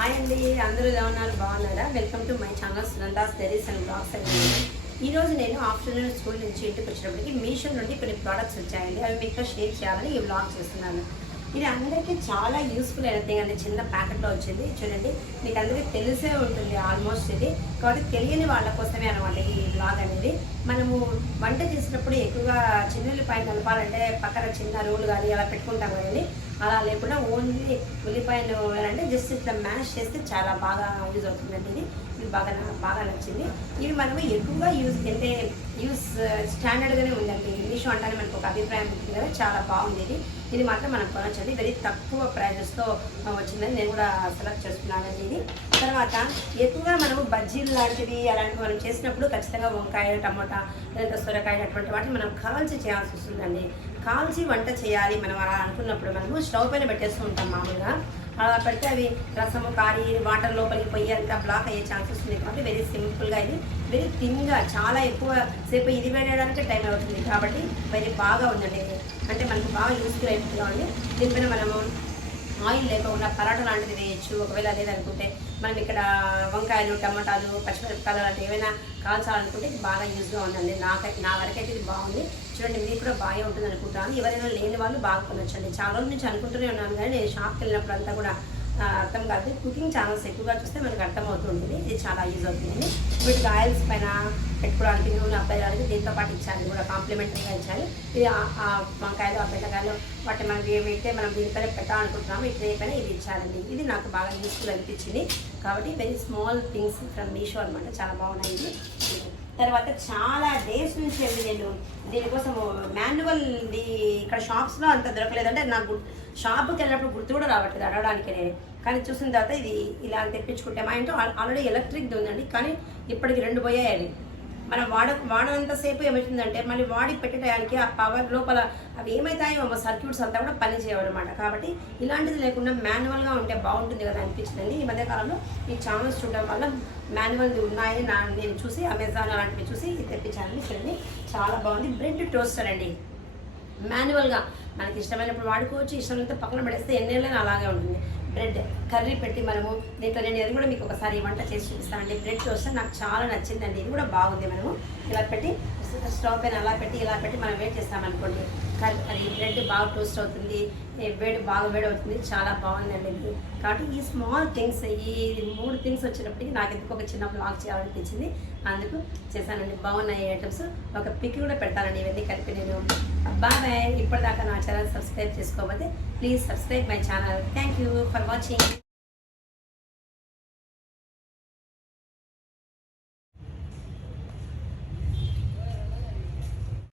Hi అండి, అందరూ ఎలా ఉన్నారు? బాగున్నారా? Welcome to my channel Sunanda's diaries and blogs అండి. ఈరోజు నేను ఆఫ్టర్నూన్ స్కూల్ నుంచి ఇంటికి వచ్చినప్పటికి మీషో నుండి కొన్ని ప్రోడక్ట్స్ వచ్చాయండి. అవి మీతో షేర్ చేయాలని ఈ బ్లాగ్ చేస్తున్నాను. ఇది అందరికీ చాలా యూస్ఫుల్ అయిన థింగ్ అండి. చిన్న ప్యాకెట్లో వచ్చింది చూడండి. మీకు అందరికీ తెలిసే ఉంటుంది ఆల్మోస్ట్ ఇది. కాబట్టి తెలియని వాళ్ళ కోసమే అనమాట ఈ బ్లాగ్ అనేది. మనము వంట చేసినప్పుడు ఎక్కువగా చిన్నుల్లిపాయ కలపాలంటే పక్కన చిన్న రోలు కానీ అలా పెట్టుకుంటాం కదండి. అలా లేకుండా ఓన్లీ ఉల్లిపాయలు అంటే జస్ట్ ఇట్లా మ్యాష్ చేస్తే చాలా బాగా యూజ్ అవుతుందండి. ఇది బాగా నచ్చింది. ఇవి మనము ఎక్కువగా యూస్ స్టాండర్డ్గానే ఉందండి. మీషో అంటానే మనకు ఒక అభిప్రాయం ఉంటుంది కదా, చాలా బాగుంది ఇది మాత్రం మనం కొనొచ్చండి. వెరీ తక్కువ ప్రైజెస్తో వచ్చిందని నేను కూడా సెలెక్ట్ చేసుకున్నానండి ఇది. తర్వాత ఎక్కువగా మనము బజ్జీలు లాంటివి అలాంటివి మనం చేసినప్పుడు ఖచ్చితంగా వంకాయ, టమోటా లేదా సొరకాయ అటువంటి వాటిని మనం కాల్చి చేయాల్సి వస్తుందండి. కాల్చి వంట చేయాలి మనం అలా అనుకున్నప్పుడు మనము స్టవ్ పైన పెట్టేస్తూ ఉంటాం మామూలుగా. అలా పెడితే అవి రసము కారి వాటర్ లోపలికి పోయి అంతా బ్లాక్ అయ్యే ఛాన్సెస్ ఉంది. కాబట్టి వెరీ సింపుల్గా ఇది వెరీ థిన్గా చాలా ఎక్కువ సేపు ఇది వేయడానికి టైం అవుతుంది. కాబట్టి వెరీ బాగా ఉందండి ఇది. అంటే మనకు బాగా యూస్ఫుల్ అయిపోతుందా అండి. దీనిపైన మనము ఆయిల్ లేకుండా పరాటా లాంటిది వేయచ్చు. ఒకవేళ లేదనుకుంటే మనం ఇక్కడ వంకాయలు, టమాటాలు, పచ్చిమిరపకాయలు లాంటివి ఏమైనా కాల్చాలనుకుంటే ఇది బాగా యూజ్గా ఉందండి. నా వరకైతే ఇది బాగుంది. చూడండి, మీకు కూడా బాగా ఉంటుంది అనుకుంటాను. ఎవరైనా లేని వాళ్ళు బాగా కొనొచ్చండి. చాలా రోజుల నుంచి అనుకుంటూనే ఉన్నాను కానీ నేను షాప్కి వెళ్ళినప్పుడు అంతా కూడా అర్థం కాదు. కుకింగ్ ఛానల్స్ ఎక్కువగా చూస్తే మనకు అర్థమవుతుంటుంది. ఇది చాలా యూజ్ అవుతుంది. వీటికి ఆయిల్స్ పైన పెట్టుకోవడానికి నూనె అబ్బాయిలకి దీంతో పాటు ఇచ్చాను కూడా కాంప్లిమెంటరీగా ఇచ్చాను. ఇది వంకాయలు, బెండకాయలు వాటి మనం ఏవైతే మనం దీనిపైన పెట్టాలనుకుంటున్నామో ఇట్లా పైన ఇది ఇచ్చారండి. ఇది నాకు బాగా యూస్ఫుల్ అనిపించింది. కాబట్టి very small things from Meesho అనమాట. చాలా బాగున్నాయి ఇది. తర్వాత చాలా డేస్ నుంచి అండి నేను దీనికోసం మాన్యువల్ది ఇక్కడ షాప్స్లో అంత దొరకలేదంటే నాకు షాప్కి వెళ్ళినప్పుడు గుర్తు కూడా రావట్లేదు అడగడానికి నేను. కానీ చూసిన తర్వాత ఇది ఇలా తెప్పించుకుంటే మా ఇంట్లో ఆల్రెడీ ఎలక్ట్రిక్ది ఉందండి. కానీ ఇప్పటికి 2 పోయాయి అవి. మనం వాడనంతసేపు ఏమవుతుందంటే మళ్ళీ వాడి పెట్టడానికి ఆ పవర్ లోపల అవి ఏమవుతాయో సర్క్యూట్స్ అంతా కూడా పని చేయవన్నమాట. కాబట్టి ఇలాంటిది లేకుండా మాన్యువల్గా ఉంటే బాగుంటుంది కదా అనిపించిందండి. ఈ మధ్యకాలంలో ఈ ఛానల్స్ చూడడం వల్ల మాన్యువల్ది ఉన్నాయని నేను చూసి అమెజాన్ అలాంటివి చూసి తెప్పించానండి. చూడండి, చాలా బాగుంది. బ్రెడ్ టోస్టర్ అండి. మాన్యువల్గా మనకి ఇష్టమైనప్పుడు వాడుకోవచ్చు, ఇష్టమైనంత పక్కన పడేస్తే ఎన్నేళ్ళైనా అలాగే ఉంటుంది. బ్రెడ్ కర్రీ పెట్టి మనము దీంట్లో నేను అది కూడా మీకు ఒకసారి వంట చేసి చూపిస్తానండి. బ్రెడ్ టోస్టర్ నాకు చాలా నచ్చిందండి. ఇది కూడా బాగుంది. మనము ఇలా పెట్టి స్టవ్ పైన అలా పెట్టి ఇలా పెట్టి మనం వేడి చేస్తామనుకోండి, అది బ్రెడ్ బాగా టోస్ట్ అవుతుంది, బాగా వేడి అవుతుంది. చాలా బాగుందండి ఇది. కాబట్టి ఈ స్మాల్ థింగ్స్, ఈ 3 థింగ్స్ వచ్చినప్పటికీ నాకు ఎందుకు ఒక చిన్న బ్లాగ్ చేయాలనిపించింది. అందుకు చేశానండి. బాగున్నాయి ఐటమ్స్. ఒక పిక్ కూడా పెడతానండి ఇవన్నీ కలిపి నేను. బాయ్. ఇప్పటిదాకా నా ఛానల్ సబ్స్క్రైబ్ చేసుకోకపోతే please subscribe my channel. Thank you for watching.